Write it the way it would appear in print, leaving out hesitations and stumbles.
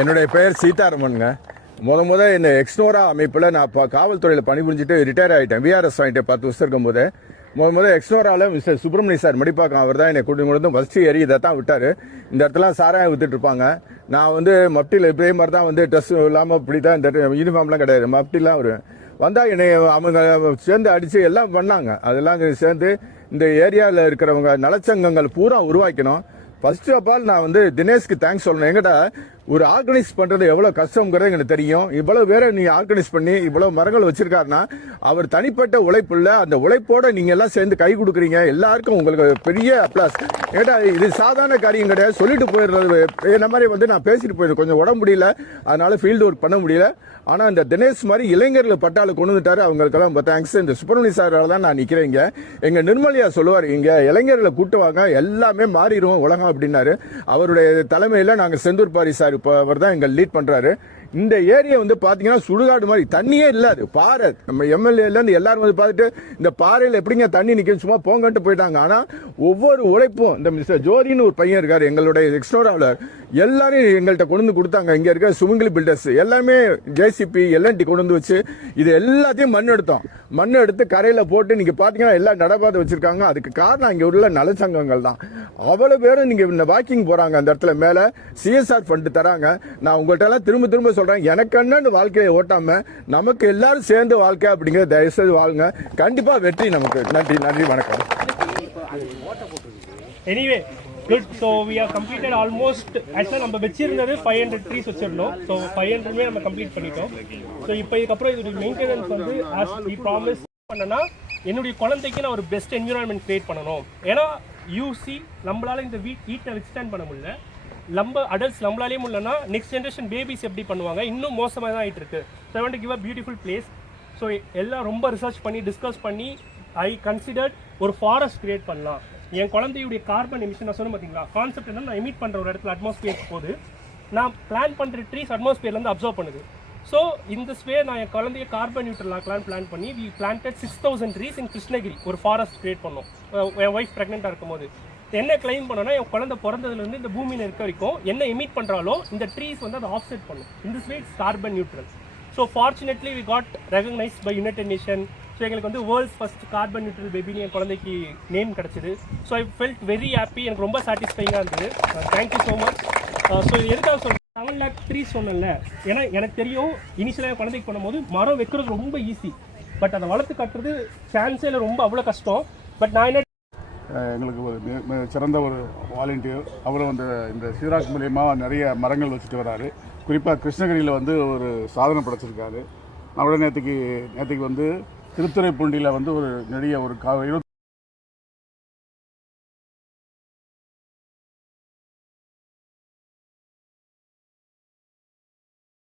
என்னுடைய பெயர் சீதாராமனுங்க. முத இந்த எக்ஸ்னோரா அமைப்பில் நான் காவல்துறையில் பணிபுரிஞ்சுட்டு ரிட்டையர் ஆகிட்டேன். விஆர்எஸ் வாங்கிட்டேன் 10 வருஷம் இருக்கும் போது. முத எக்ஸ்னோராவில் மிஸ்டர் சுப்பிரமணிய சார் மடிப்பாக்கம் அவர் தான் என்னை கூட்டி கொண்டு ஃபர்ஸ்ட் ஏறி இதை தான் விட்டார். இந்த இடத்துல சாராயம் வித்துட்டு இருப்பாங்க. நான் மப்டியில் இதே மாதிரி தான் ட்ரெஸ் இல்லாமல் இப்படி தான் இந்த யூனிஃபார்ம்லாம் கிடையாது, மப்டிலாம் வருவேன். வந்தால் என்னை அவங்க சேர்ந்து அடித்து எல்லாம் பண்ணாங்க. அதெல்லாம் சேர்ந்து இந்த ஏரியாவில் இருக்கிறவங்க நலச்சங்கங்கள் பூரா உருவாக்கணும். ஃபர்ஸ்ட் ஆஃப் ஆல் நான் தினேஷ்க்கு தேங்க்ஸ் சொல்லணும். எங்கிட்ட ஒரு ஆர்கனைஸ் பண்றது எவ்வளவு கஷ்டம்ங்கிறது எனக்கு தெரியும். இவ்வளவு பேரை நீங்க ஆர்கனைஸ் பண்ணி இவ்வளவு மரங்கள் வச்சிருக்காருன்னா அவர் தனிப்பட்ட உழைப்புல அந்த உழைப்போட நீங்க எல்லாம் சேர்ந்து கை கொடுக்குறீங்க. எல்லாருக்கும் உங்களுக்கு பெரிய அப்ளாஸ். ஏட்டா இது சாதாரண காரியம் கிடையாது. சொல்லிட்டு போயிடுறது இந்த மாதிரி நான் பேசிட்டு போயிடுறேன். கொஞ்சம் உடம்பு முடியல, அதனால ஃபீல்டு ஒர்க் பண்ண முடியல. ஆனா இந்த தினேஷ் மாதிரி இளைஞர்கள் பட்டாளு கொண்டு வந்துட்டாரு. அவங்களுக்கெல்லாம் ரொம்ப தேங்க்ஸ். இந்த சுப்பிரமணிய சாரால தான் நான் நிக்கிறேன். எங்க நிர்மலியா சொல்லுவார், இங்க இளைஞர்களை கூட்டுவாங்க எல்லாமே மாறிடும் உலகம் அப்படின்னாரு. அவருடைய தலைமையில நாங்க செந்தூர் பாரி சார் அவர் தான் எங்க லீட் பண்றாரு. இந்த ஏரியா பாத்தீங்கன்னா சுடுகாடு மாதிரி, தண்ணியே இல்லாது. பாறை நம்ம எம்எல்ஏல இருந்து எல்லாரும் பார்த்துட்டு இந்த பாறையில் எப்படிங்க தண்ணி நிற்கும் சும்மா போங்கன்ட்டு போயிட்டாங்க. ஆனா ஒவ்வொரு உழைப்பும் இந்த மிஸ்டர் ஜோதின்னு ஒரு பையன் இருக்காரு எங்களுடைய எக்ஸ்னோராவில், எல்லாரும் எங்கள்கிட்ட கொண்டு வந்து கொடுத்தாங்க. இங்க இருக்க சுமங்கலி பில்டர்ஸ் எல்லாமே ஜேசிபி எல்என்டி கொண்டு வந்து வச்சு இது எல்லாத்தையும் மண் எடுத்து கரையில போட்டு நீங்க பாத்தீங்கன்னா எல்லாம் நடப்பாதை வச்சிருக்காங்க. அதுக்கு காரணம் இங்க உள்ள நலச்சங்கங்கள் தான். அவ்வளவு பேரும் நீங்க இந்த வாக்கிங் போறாங்க. அந்த இடத்துல மேல சிஎஸ்ஆர் ஃபண்ட் தராங்க. நான் உங்கள்கிட்ட எல்லாம் திரும்ப சொல்றேன், எனக்கு என்ன வாழ்க்கையை ஓட்டாம நமக்கு எல்லாரும் சேர்ந்து வாழ்க்கை அப்படிங்கிறத தயவுசெய்து வாழுங்க. கண்டிப்பா வெற்றி நமக்கு. நன்றி வணக்கம். Anyway, good. So we have completed almost, actually நம்ம வெச்சிருந்தது 500 trees வச்சிருந்தோம். So 500 நம்ம கம்ப்ளீட் பண்ணிட்டோம். So இப்போ இதுக்கப்புறம் இதோட மெயின்டெனன்ஸ் as we promise பண்ணனா என்னுடைய குழந்தைக்கு நான் ஒரு பெஸ்ட் என்விரான்மெண்ட் கிரியேட் பண்ணணும். ஏன்னா யூசி நம்மளால இந்த வீட்டை வித்ஸ்டாண்ட் பண்ண முடியல, நம்ம அடல்ட்ஸ் நம்மளாலே முடியலன்னா நெக்ஸ்ட் ஜென்ரேஷன் பேபிஸ் எப்படி பண்ணுவாங்க, இன்னும் மோசமாக தான் ஆகிட்டு இருக்கு. So I want to give a beautiful place. So எல்லாம் ரொம்ப ரிசர்ச் பண்ணி டிஸ்கஸ் பண்ணி ஐ கன்சிடர்ட் ஒரு ஃபாரஸ்ட் கிரியேட் பண்ணலாம். என் குழந்தையுடைய கார்பன் எமிஷன் நான் சொன்ன பார்த்தீங்களா, கான்செப்ட் என்ன, நான் எமிட் பண்ணுற ஒரு இடத்துல அட்மாஸ்பியருக்கு போது நான் பிளான் பண்ணுற ட்ரீஸ் அட்மாஸ்பியர்லேருந்து அப்சர்வ் பண்ணுது. ஸோ இந்த ஸ்வே நான் என் குழந்தைய கார்பன் நியூட்ரல் ஆக்கலான்னு பிளான் பண்ணி we planted 6000 trees in Krishnagiri. ஒரு ஃபாரஸ்ட் கிரியேட் பண்ணோம். என் ஒய்ஃப் ப்ரெக்னெண்ட்டாக இருக்கும் போது என்ன கிளைம் பண்ணோன்னா, என் குழந்தை பிறந்ததுலேருந்து இந்த பூமியில் இருக்க வரைக்கும் என்ன எமிட் பண்ணுறாலோ இந்த ட்ரீஸ் அதை ஆஃப்செட் பண்ணும். இந்த ஸ்வே it's carbon neutral. So fortunately we got recognized by United Nation. So எங்களுக்கு வேர்ல்ட்ஸ் ஃபர்ஸ்ட் கார்பன் நியூட்ரல் பேபின்னு என் குழந்தைக்கு நேம் கிடச்சிது. So I felt very happy. எனக்கு ரொம்ப சாட்டிஸ்ஃபைங்காக இருந்தது. Thank you so much. ஸோ எதுக்காக சொல்கிறேன், 7 lakh ட்ரீஸ் சொன்னேன்ல, ஏன்னா எனக்கு தெரியும் இனிஷியலாக என் குழந்தைக்கு பண்ணும்போது மரம் வைக்கிறது ரொம்ப ஈஸி, பட் அதை வளர்த்து கட்டுறது சான்ஸே ரொம்ப அவ்வளோ கஷ்டம். பட் நான் என்ன எங்களுக்கு ஒரு சிறந்த ஒரு வாலண்டியர். அவரும் இந்த சீராக் மூலியமாக நிறைய மரங்கள் வச்சுட்டு வராரு. குறிப்பாக கிருஷ்ணகிரியில் ஒரு சாதனை படைச்சிருக்காரு. அவரோட நேற்றுக்கு திருத்துறைப்பூண்டியில் ஒரு நெடிய ஒரு